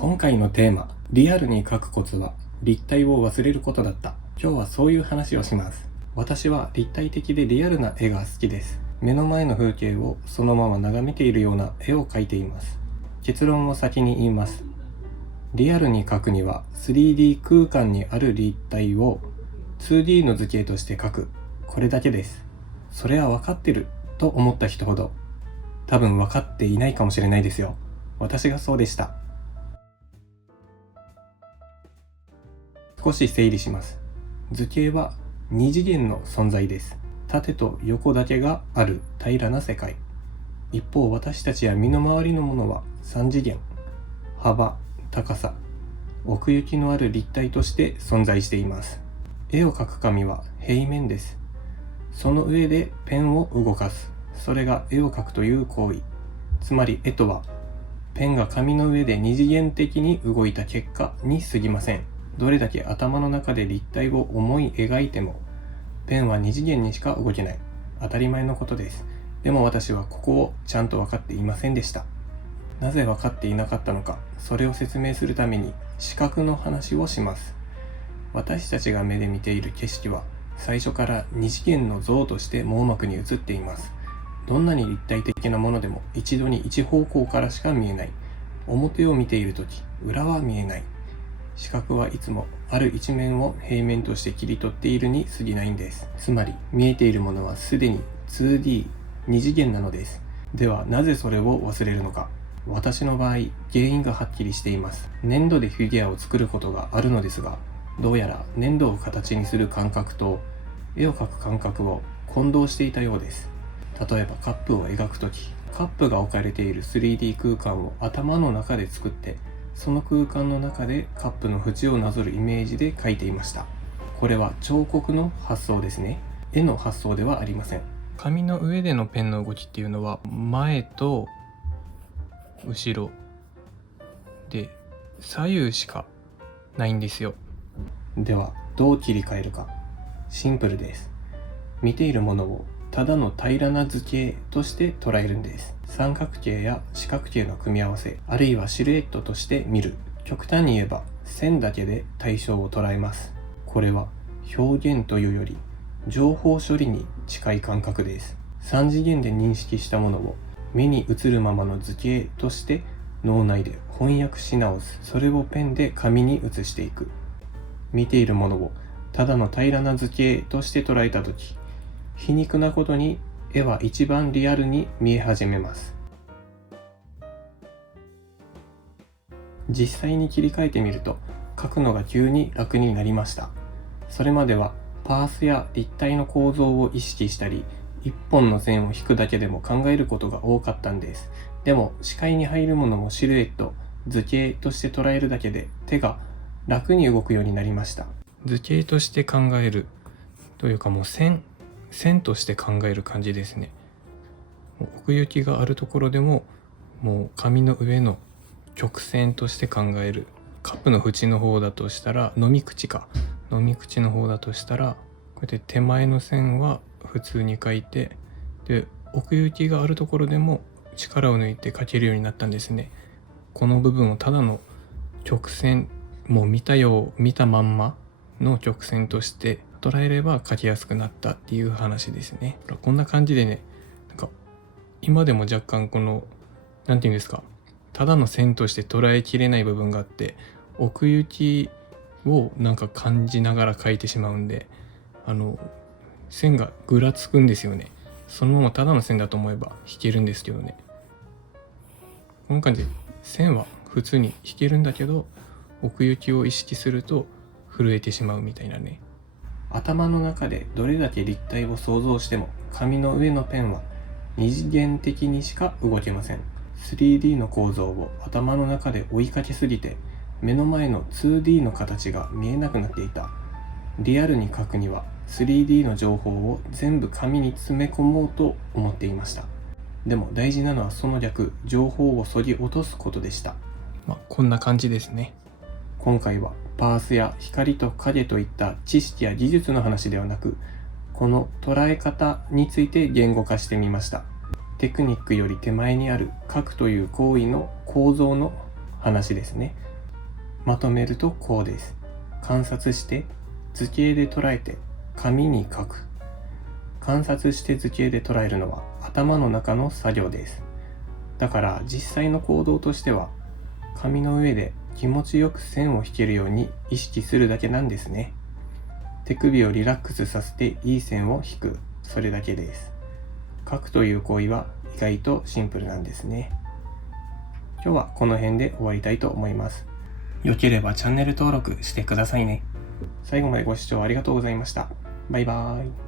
今回のテーマ、リアルに描くコツは立体を忘れることだった。今日はそういう話をします。私は立体的でリアルな絵が好きです。目の前の風景をそのまま眺めているような絵を描いています。結論を先に言います。リアルに描くには 3D 空間にある立体を 2D の図形として描く。これだけです。それは分かってると思った人ほど多分分かっていないかもしれないですよ。私がそうでした。少し整理します。図形は二次元の存在です。縦と横だけがある平らな世界。一方、私たちや身の回りのものは三次元、幅、高さ、奥行きのある立体として存在しています。絵を描く紙は平面です。その上でペンを動かす。それが絵を描くという行為。つまり絵とは、ペンが紙の上で二次元的に動いた結果に過ぎません。どれだけ頭の中で立体を思い描いても、ペンは二次元にしか動けない。当たり前のことです。でも私はここをちゃんと分かっていませんでした。なぜ分かっていなかったのか、それを説明するために視覚の話をします。私たちが目で見ている景色は、最初から二次元の像として網膜に映っています。どんなに立体的なものでも一度に一方向からしか見えない。表を見ているとき、裏は見えない。視覚はいつもある一面を平面として切り取っているに過ぎないんです。つまり見えているものはすでに 2D、二次元なのです。ではなぜそれを忘れるのか。私の場合、原因がはっきりしています。粘土でフィギュアを作ることがあるのですが、どうやら粘土を形にする感覚と絵を描く感覚を混同していたようです。例えばカップを描くとき、カップが置かれている 3D 空間を頭の中で作って、その空間の中でカップの縁をなぞるイメージで描いていました。これは彫刻の発想ですね。絵の発想ではありません。紙の上でのペンの動きっていうのは前と後ろで左右しかないんですよ。ではどう切り替えるか。シンプルです。見ているものをただの平らな図形として捉えるんです。三角形や四角形の組み合わせ、あるいはシルエットとして見る。極端に言えば線だけで対象を捉えます。これは表現というより情報処理に近い感覚です。三次元で認識したものを目に映るままの図形として脳内で翻訳し直す。それをペンで紙に写していく。見ているものをただの平らな図形として捉えたとき、皮肉なことに絵は一番リアルに見え始めます。実際に切り替えてみると、描くのが急に楽になりました。それまではパースや立体の構造を意識したり、一本の線を引くだけでも考えることが多かったんです。でも視界に入るものをシルエット、図形として捉えるだけで手が楽に動くようになりました。図形として考えるというか、もう線として考える感じですね。奥行きがあるところでも、もう紙の上の曲線として考える。カップの縁の方だとしたら飲み口の方だとしたら、こうやって手前の線は普通に描いて、で奥行きがあるところでも力を抜いて描けるようになったんですね。この部分をただの曲線、もう見たまんまの曲線として捉えれば描きやすくなったっていう話ですね。こんな感じでね、なんか今でも若干このなんていうんですか、ただの線として捉えきれない部分があって、奥行きをなんか感じながら描いてしまうんで、線がぐらつくんですよね。そのままただの線だと思えば引けるんですけどね。この感じで線は普通に引けるんだけど、奥行きを意識すると震えてしまうみたいなね。頭の中でどれだけ立体を想像しても、紙の上のペンは二次元的にしか動けません。3D の構造を頭の中で追いかけすぎて、目の前の 2D の形が見えなくなっていた。リアルに描くには 3D の情報を全部紙に詰め込もうと思っていました。でも大事なのはその逆、情報を削ぎ落とすことでした。こんな感じですね。今回はパースや光と影といった知識や技術の話ではなく、この捉え方について言語化してみました。テクニックより手前にある描くという行為の構造の話ですね。まとめるとこうです。観察して図形で捉えて紙に書く。観察して図形で捉えるのは頭の中の作業です。だから実際の行動としては紙の上で気持ちよく線を引けるように意識するだけなんですね。手首をリラックスさせていい線を引く、それだけです。書くという行為は意外とシンプルなんですね。今日はこの辺で終わりたいと思います。よければチャンネル登録してくださいね。最後までご視聴ありがとうございました。バイバーイ。